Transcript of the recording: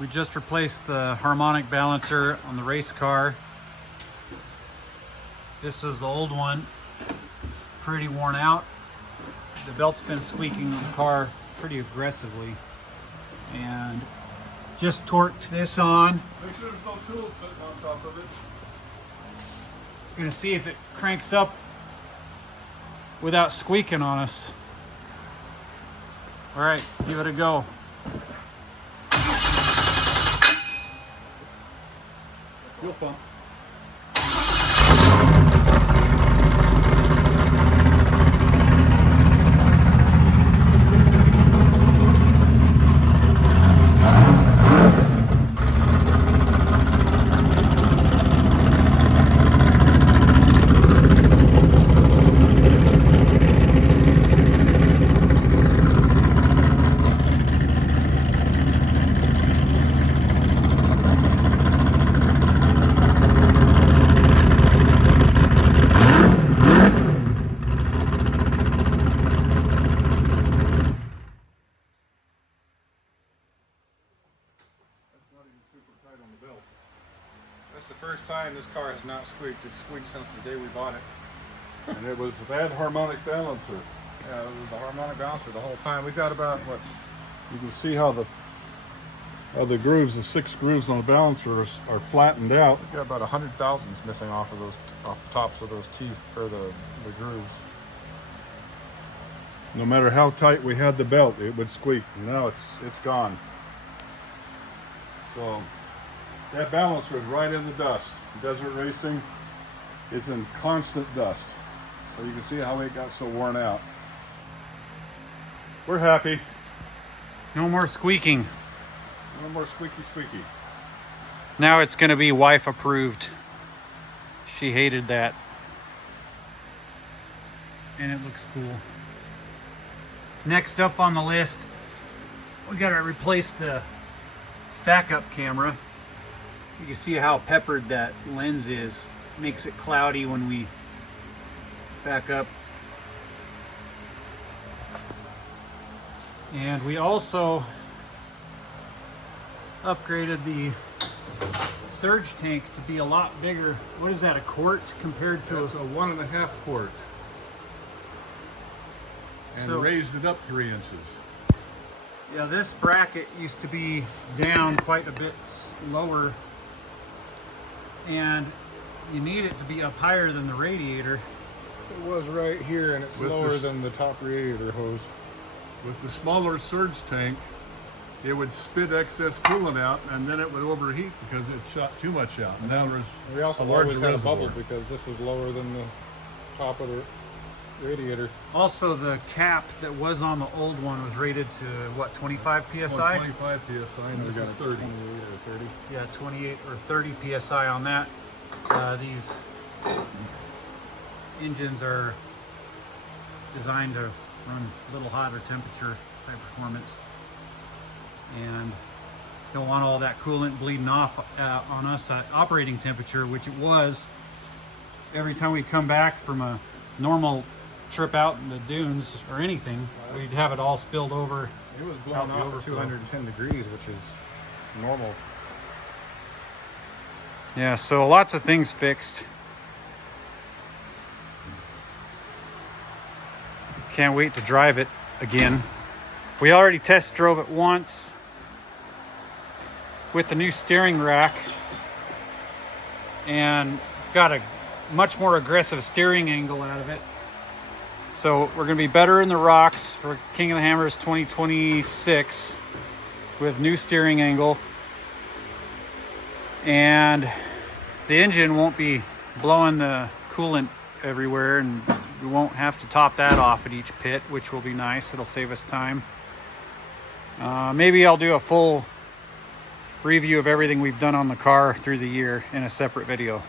We just replaced the harmonic balancer on the race car. This was the old one, pretty worn out. The belt's been squeaking on the car pretty aggressively. And just torqued this on. Make sure there's no tools sitting on top of it. Gonna see if it cranks up without squeaking on us. All right, give it a go. Fuel pump. That's the first time this car has not squeaked. It's squeaked since the day we bought it. And it was that harmonic balancer. Yeah, it was the harmonic balancer the whole time. We've got about, what? You can see how the grooves, the 6 grooves on the balancer are flattened out. We've got about 100 thousandths missing off the tops of those teeth, or the grooves. No matter how tight we had the belt, it would squeak. Now it's gone. So that balancer is right in the dust. Desert racing, it's in constant dust. So you can see how it got so worn out. We're happy. No more squeaking. No more squeaky squeaky. Now it's gonna be wife approved. She hated that. And it looks cool. Next up on the list, we gotta replace the backup camera. You can see how peppered that lens is. Makes it cloudy when we back up. And we also upgraded the surge tank to be a lot bigger. What is that, a quart compared to? It's a 1.5 quart. And So- raised it up 3 inches. Yeah, this bracket used to be down quite a bit lower, and you need it to be up higher than the radiator. It was right here, and it's With lower this- than the top radiator hose. With the smaller surge tank, it would spit excess coolant out, and then it would overheat because it shot too much out. And now there's We also a larger always had a reservoir. bubble because this was lower than the top of the radiator. Also, the cap that was on the old one was rated to what, 25 psi? 25 psi, and this We is got 30. 28 or 30. Yeah, 28 or 30 psi on that. These engines are designed to run a little hotter temperature, high performance, and don't want all that coolant bleeding off on us at operating temperature, which it was. Every time we come back from a normal trip out in the dunes or anything, we'd have it all spilled over. It was Out blown the off at overflow. 210 degrees, which is normal. Yeah, so lots of things fixed. Can't wait to drive it again. We already test drove it once with the new steering rack and got a much more aggressive steering angle out of it. So we're gonna be better in the rocks for King of the Hammers 2026 with new steering angle. And the engine won't be blowing the coolant everywhere, and we won't have to top that off at each pit, which will be nice. It'll save us time. Maybe I'll do a full review of everything we've done on the car through the year in a separate video.